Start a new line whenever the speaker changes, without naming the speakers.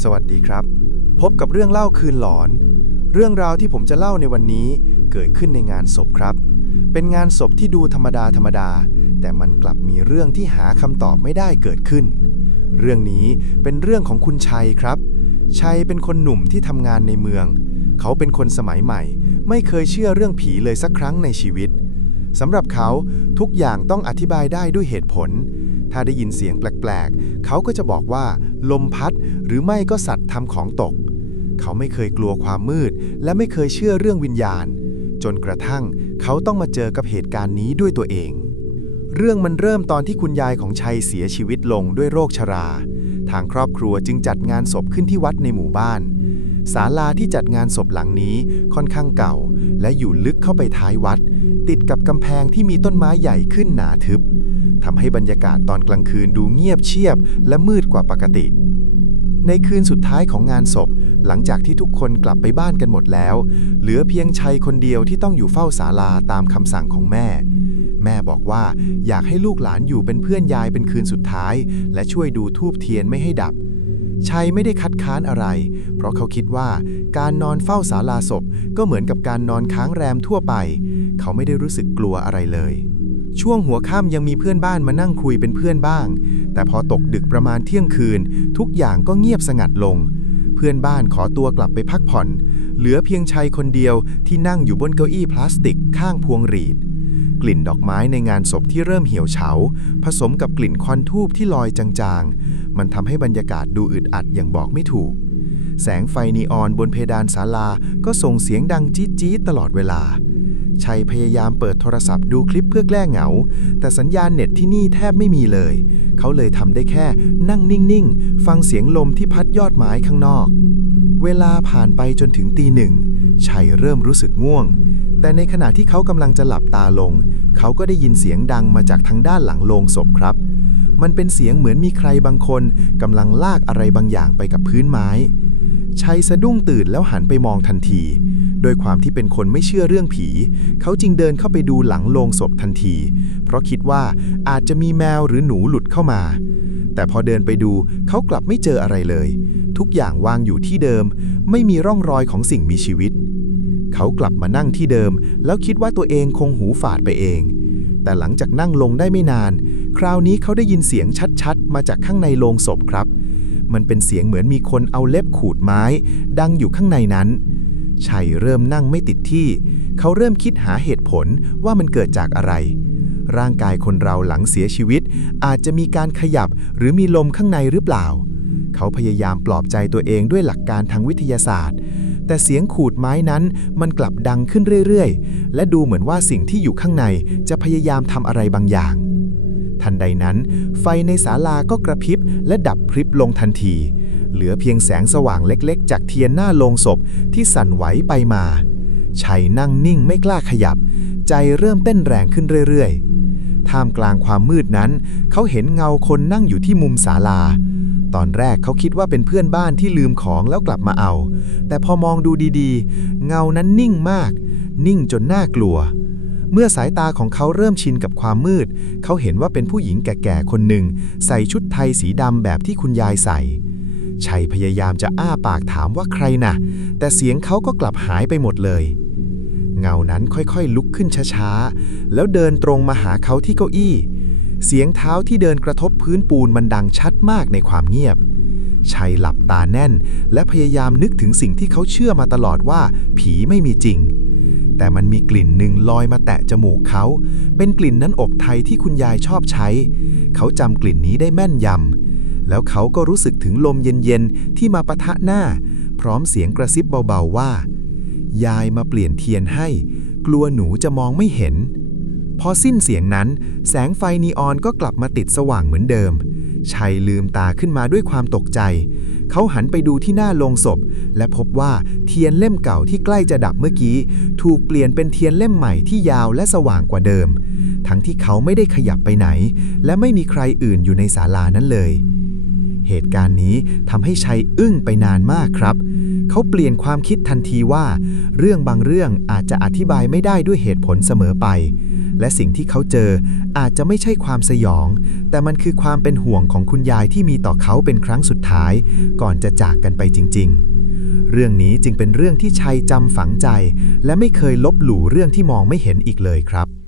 สวัสดีครับ พบกับเรื่องเล่าคืนหลอน เรื่องราวที่ผมจะเล่าในวันนี้เกิดขึ้นในงานศพครับ เป็นงานศพที่ดูธรรมดาธรรมดา แต่มันกลับมีเรื่องที่หาคำตอบไม่ได้เกิดขึ้น เรื่องนี้เป็นเรื่องของคุณชัยครับ ชัยเป็นคนหนุ่มที่ทำงานในเมือง เขาเป็นคนสมัยใหม่ ไม่เคยเชื่อเรื่องผีเลยสักครั้งในชีวิตสำหรับเขาทุกอย่างต้องอธิบายได้ด้วยเหตุผล ถ้าได้ยินเสียงแปลกๆ เขาก็จะบอกว่า ลมพัด หรือไม่ก็สัตว์ทำของตก เขาไม่เคยกลัวความมืด และไม่เคยเชื่อเรื่องวิญญาณ จนกระทั่งเขาต้องมาเจอกับเหตุการณ์นี้ด้วยตัวเอง เรื่องมันเริ่มตอนที่คุณยายของชัยเสียชีวิตลงด้วยโรคชรา ทางครอบครัวจึงจัดงานศพขึ้นที่วัดในหมู่บ้านศาลาที่จัดงานศพหลังนี้ค่อนข้างเก่า และอยู่ลึกเข้าไปท้ายวัด ติดกับกำแพงที่มีต้นไม้ใหญ่ขึ้นหนาทึบ ทำให้บรรยากาศตอนกลางคืนดูเงียบเชียบ และมืดกว่าปกติ ในคืนสุดท้ายของงานศพ หลังจากที่ทุกคนกลับไปบ้านกันหมดแล้ว เหลือเพียงชัยคนเดียวที่ต้องอยู่เฝ้าศาลาตามคำสั่งของแม่ แม่บอกว่าอยากให้ลูกหลานอยู่เป็นเพื่อนยายเป็นคืนสุดท้าย และช่วยดูทูบเทียนไม่ให้ดับชัยไม่ได้คัดค้านอะไร เพราะเขาคิดว่าการนอนเฝ้าศาลาศพก็เหมือนกับการนอนค้างแรมทั่วไป เขาไม่ได้รู้สึกกลัวอะไรเลย ช่วงหัวค่ำยังมีเพื่อนบ้านมานั่งคุยเป็นเพื่อนบ้าง แต่พอตกดึกประมาณเที่ยงคืน ทุกอย่างก็เงียบสงัดลง เพื่อนบ้านขอตัวกลับไปพักผ่อน เหลือเพียงชัยคนเดียวที่นั่งอยู่บนเก้าอี้พลาสติกข้างพวงหรีด กลิ่นดอกไม้ในงานศพที่เริ่มเหี่ยวเฉา ผสมกับกลิ่นควันทูบที่ลอยจางๆ มันทำให้บรรยากาศดูอึดอัดอย่างบอกไม่ถูก แสงไฟนีออนบนเพดานศาลาก็ส่งเสียงดังจี๊ดจี๊ตลอดเวลา ชัยพยายามเปิดโทรศัพท์ดูคลิปเพื่อแกล้งเหงา แต่สัญญาณเน็ตที่นี่แทบไม่มีเลย เขาเลยทำได้แค่นั่งนิ่ง ๆ ฟังเสียงลมที่พัดยอดไม้ข้างนอก เวลาผ่านไปจนถึงตีหนึ่ง ชัยเริ่มรู้สึกง่วง แต่ในขณะที่เขากำลังจะหลับตาลง เขาก็ได้ยินเสียงดังมาจากทางด้านหลังโลงศพครับ มันเป็นเสียงเหมือนมีใครบางคนกำลังลากอะไรบางอย่างไปกับพื้นไม้ชัยสะดุ้งตื่นแล้วหันไปมองทันที โดยความที่เป็นคนไม่เชื่อเรื่องผี เขาจึงเดินเข้าไปดูหลังโลงศพทันที เพราะคิดว่าอาจจะมีแมวหรือหนูหลุดเข้ามา แต่พอเดินไปดูเขากลับไม่เจออะไรเลย ทุกอย่างวางอยู่ที่เดิม ไม่มีร่องรอยของสิ่งมีชีวิต เขากลับมานั่งที่เดิม แล้วคิดว่าตัวเองคงหูฝาดไปเอง แต่หลังจากนั่งลงได้ไม่นาน คราวนี้เขาได้ยินเสียงชัดๆ มาจากข้างในโลงศพครับ มันเป็นเสียงเหมือนมีคนเอาเล็บขูดไม้ ดังอยู่ข้างในนั้น ชัยเริ่มนั่งไม่ติดที่ เขาเริ่มคิดหาเหตุผลว่ามันเกิดจากอะไร ร่างกายคนเราหลังเสียชีวิต อาจจะมีการขยับหรือมีลมข้างในหรือเปล่า เขาพยายามปลอบใจตัวเองด้วยหลักการทางวิทยาศาสตร์ แต่เสียงขูดไม้นั้นมันกลับดังขึ้นเรื่อยๆ และดูเหมือนว่าสิ่งที่อยู่ข้างในจะพยายามทำอะไรบางอย่างทันใดนั้น ไฟในศาลาก็กระพริบและดับพริบลงทันที ลือเพียงแสงสว่างเล็กๆ จากเทียนหน้าโลงศพที่สั่นไหวไปมาชัยนั่งนิ่งไม่กล้าขยับ ใจเริ่มเต้นแรงขึ้นเรื่อยๆ ท่ามกลางความมืดนั้น เขาเห็นเงาคนนั่งอยู่ที่มุมศาลา ตอนแรกเขาคิดว่าเป็นเพื่อนบ้านที่ลืมของแล้วกลับมาเอา แต่พอมองดูดีๆ เงานั้นนิ่งมาก นิ่งจนน่ากลัว เมื่อสายตาของเขาเริ่มชินกับความมืด เขาเห็นว่าเป็นผู้หญิงแก่ๆคนหนึ่ง ใส่ชุดไทยสีดำแบบที่คุณยายใส่ ชัยพยายามจะอ้าปากถามว่าใครน่ะ แต่เสียงเขาก็กลับหายไปหมดเลย เงานั้นค่อยๆลุกขึ้นช้าๆ แล้วเดินตรงมาหาเขาที่เก้าอี้ เสียงเท้าที่เดินกระทบพื้นปูนมันดังชัดมากในความเงียบ ชัยหลับตาแน่น และพยายามนึกถึงสิ่งที่เขาเชื่อมาตลอดว่า ผีไม่มีจริง แต่มันมีกลิ่นหนึ่งลอยมาแตะจมูกเขา เป็นกลิ่นน้ำอบไทยที่คุณยายชอบใช้ เขาจำกลิ่นนี้ได้แม่นยำ แล้วเขาก็รู้สึกถึงลมเย็นๆ ที่มาปะทะหน้า พร้อมเสียงกระซิบเบาๆว่า ยายมาเปลี่ยนเทียนให้ กลัวหนูจะมองไม่เห็น พอสิ้นเสียงนั้น แสงไฟนีออนก็กลับมาติดสว่างเหมือนเดิม ชัยลืมตาขึ้นมาด้วยความตกใจ เขาหันไปดูที่หน้าโลงศพ และพบว่าเทียนเล่มเก่าที่ใกล้จะดับเมื่อกี้ ถูกเปลี่ยนเป็นเทียนเล่มใหม่ที่ยาวและสว่างกว่าเดิม ทั้งที่เขาไม่ได้ขยับไปไหน และไม่มีใครอื่นอยู่ในศาลานั้นเลย เหตุการณ์นี้ทำให้ชัยอึ้งไปนานมากครับ เขาเปลี่ยนความคิดทันทีว่า เรื่องบางเรื่องอาจจะอธิบายไม่ได้ด้วยเหตุผลเสมอไป และสิ่งที่เขาเจออาจจะไม่ใช่ความสยอง แต่มันคือความเป็นห่วงของคุณยายที่มีต่อเขาเป็นครั้งสุดท้าย ก่อนจะจากกันไปจริง ๆ เรื่องนี้จึงเป็นเรื่องที่ชัยจำฝังใจ และไม่เคยลบหลู่เรื่องที่มองไม่เห็นอีกเลยครับ